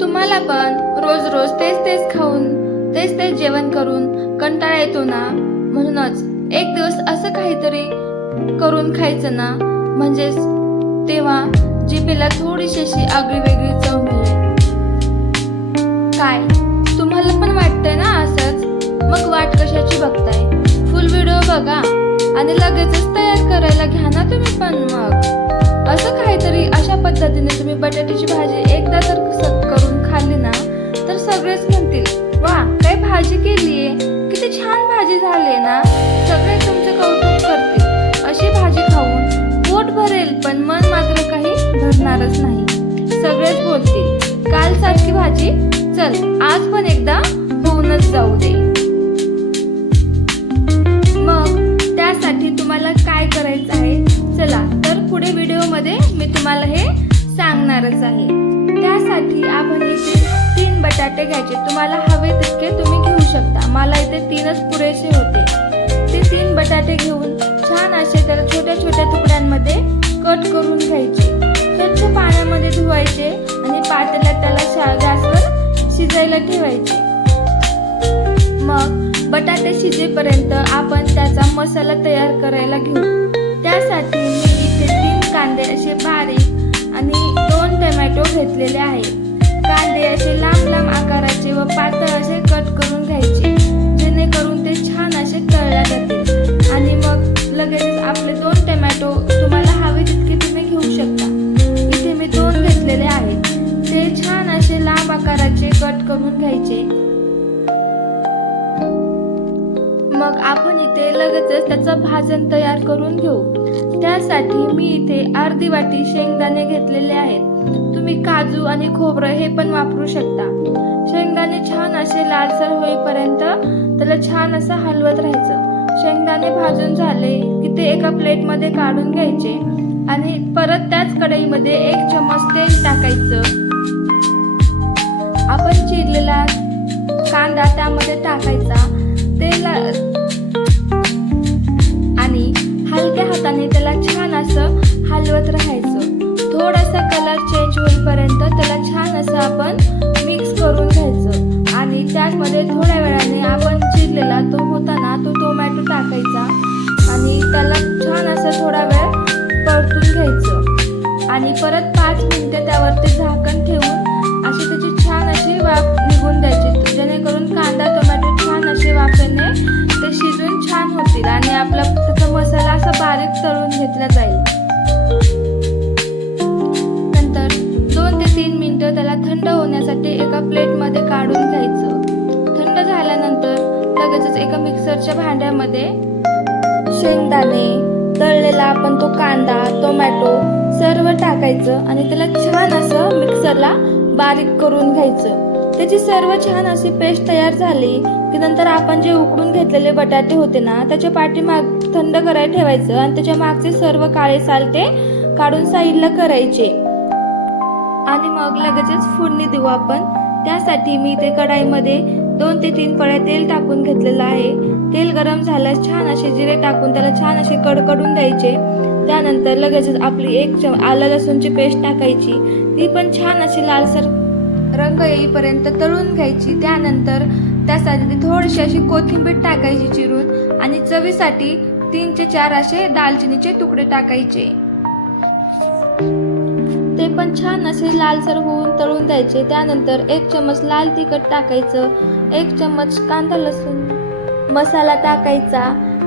तुम्हाला पण रोज रोज तेच तेच खाऊन तेच तेच जेवण करून कंटाळा येतो ना, म्हणूनच एक दिवस असं काहीतरी करून खायचं ना, म्हणजेच तेव्हा जिभेला थोडीशी अशी आगळी वेगळी चव मिळेल. काय तुम्हाला पण वाटतंय ना असंच? मग वाट कशाची बघताय? फुल व्हिडिओ बघा आणि लगेचच तयार करायला घ्या ना तुम्ही पण. मग असं काहीतरी अशा पद्धतीने तुम्ही बटाट्याची भाजी एकदा तर करून खाल्ली ना, तर सगळेच म्हणतील वा काय भाजी केलीये, किती छान भाजी झाली ना. सगळे तुमचे कौतुक करतील. अशी भाजी खाऊन पोट भरेल पण मन मात्र काही भरणारच नाही. सगळेच बोलतील काल सारखी भाजी, चल आज पण एकदा होऊनच जाऊ दे. मग त्यासाठी तुम्हाला काय करायचं आहे, चला तर पुढे व्हिडिओ मध्ये मी तुम्हाला हे सांगणारच आहे. त्यासाठी आपण इथे 3 बटाटे घ्यायचे. तुम्हाला हवे तितके तुम्ही घेऊ शकता. मला इथे 3च पुरेसे होते. ते 3 बटाटे घेऊन छान असे त्याला छोट्या छोट्या तुकड्यांमध्ये कट करून घ्यायचे. स्वच्छ पाण्यामध्ये धुवायचे आणि पातेल्यात त्याला गॅसवर शिजायला ठेवायचे. मग बटाटे शिजेपर्यंत आपण त्याचा मसाला तयार करायला घेऊ. त्यासाठी मी इथे 3 कांदे असे बारीक आणि 2 टोमॅटो घेतलेले आहेत. कांदे असे लांब लांब आकाराचे व पातळ असे कट करून घ्यायचे, जेणेकरून ते छान असे तळल्या जातील. आणि मग लगेच आपले 2 टोमॅटो तुम्हाला हवे तितके तुम्ही घेऊ शकता. इथे मी 2 घेतलेले आहेत. ते छान असे लांब आकाराचे कट करून घ्यायचे. मग आपण इथे लगेचच त्याचं भाजण तयार करून घेऊ. त्यासाठी मी इथे अर्धी वाटी शेंगदाणे घेतलेले आहेत. तुम्ही काजू आणि खोबरं हे पण वापरू शकता. शेंगदाणे छान असे लालसर होईपर्यंत त्याला छान असं हलवत राहायचं. शेंगदाणे भाजून झाले की ते एका प्लेटमध्ये काढून घ्यायचे आणि परत त्याच कढईमध्ये 1 चम्मच तेल टाकायचं. आपण चिरलेला कांदा त्यामध्ये टाकायचा. तेल आणि हलक्या हाताने त्याला छान असं हलवत राहायचं. थोडासा कलर चेंज होईपर्यंत त्याला छान असं आपण मिक्स करून घ्यायचं. आणि त्यामध्ये थोड्या वेळाने आपण चिरलेला तो होता ना तो टोमॅटो टाकायचा आणि त्याला छान असं थोडा वेळ परतून घ्यायचं. आणि परत 5 मिनिटे त्यावरती झाकण ठेवून अशी त्याची छान अशी वाफ निघून द्यायची, जेणेकरून कांदा टोमॅटो छान असे वाफेने ते शिजून छान होतील आणि आपला त्याचा मसाला असा बारीक तळून घेतला जाईल. नंतर 2 ते 3 मिनिटं त्याला थंड होण्यासाठी एका प्लेटमध्ये काढून घ्यायचं. थंड झाल्यानंतर लगेचच एका मिक्सरच्या भांड्यामध्ये शेंगदाणे, तळलेला आपण तो कांदा, टोमॅटो सर्व टाकायचं आणि त्याला छान असं मिक्सरला बारीक करून घ्यायचं. त्याची सर्व छान अशी पेस्ट तयार झाली की नंतर आपण जे उकडून घेतलेले बटाटे होते ना त्याच्या पाठीमाग थंड करायला ठेवायचं आणि त्याच्या मागचे सर्व काळे सालटे काढून साईडला करायचे. आणि मग लगेचच फोडणी देऊ आपण. त्यासाठी मी इथे कढाईमध्ये 2 ते 3 पळ्या तेल टाकून घेतलेलं आहे. तेल गरम झाल्यास छान असे जिरे टाकून त्याला छान असे कडकडून द्यायचे. त्यानंतर लगेचच आपली 1 आलं लसूणची पेस्ट टाकायची. ती पण छान अशी लालसर रंग येईपर्यंत तळून घ्यायची. त्यानंतर त्यासाठी थोडीशी अशी कोथिंबीर टाकायची चिरून आणि चवीसाठी 3 ते 4 असे दालचिनीचे तुकडे टाकायचे. ते पण छान असे लालसर होऊन तळून द्यायचे. त्यानंतर 1 चम्मच लाल तिखट टाकायचं, 1 चम्मच कांदा लसूण मसाला टाकायचा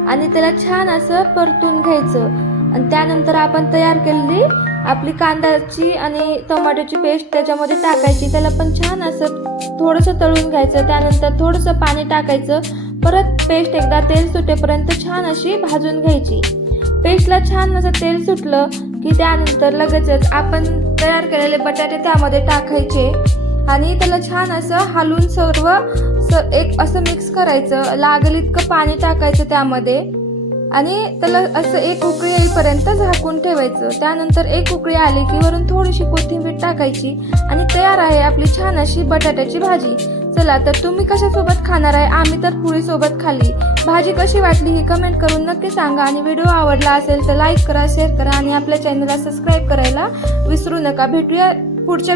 आणि त्याला छान असं परतून घ्यायचं. आणि त्यानंतर आपण तयार केलेली आपली कांद्याची आणि टोमॅटोची पेस्ट त्याच्यामध्ये टाकायची. त्याला पण छान असं थोडंसं तळून घ्यायचं. त्यानंतर थोडंसं पाणी टाकायचं. परत पेस्ट एकदा तेल सुटेपर्यंत छान अशी भाजून घ्यायची. पेस्टला छान असं तेल सुटलं की त्यानंतर लगेचच आपण तयार केलेले बटाटे त्यामध्ये टाकायचे आणि त्याला छान असं हलवून सर्व एक असं मिक्स करायचं. लागेल इतकं पाणी टाकायचं त्यामध्ये आणि त्याला असं 1 उकळी येईपर्यंत झाकून ठेवायचं. त्यानंतर 1 उकळी आली की वरून थोडीशी कोथिंबीर टाकायची आणि तयार आहे आपली छान अशी बटाट्याची भाजी. चला तर तुम्ही कशासोबत खाणार आहे? आम्ही तर पोळी सोबत खाल्ली. भाजी कशी वाटली ही कमेंट करून नक्की सांगा आणि व्हिडिओ आवडला असेल तर लाईक करा, शेअर करा आणि आपल्या चॅनलला सबस्क्राईब करायला विसरू नका. भेटूया पुढच्या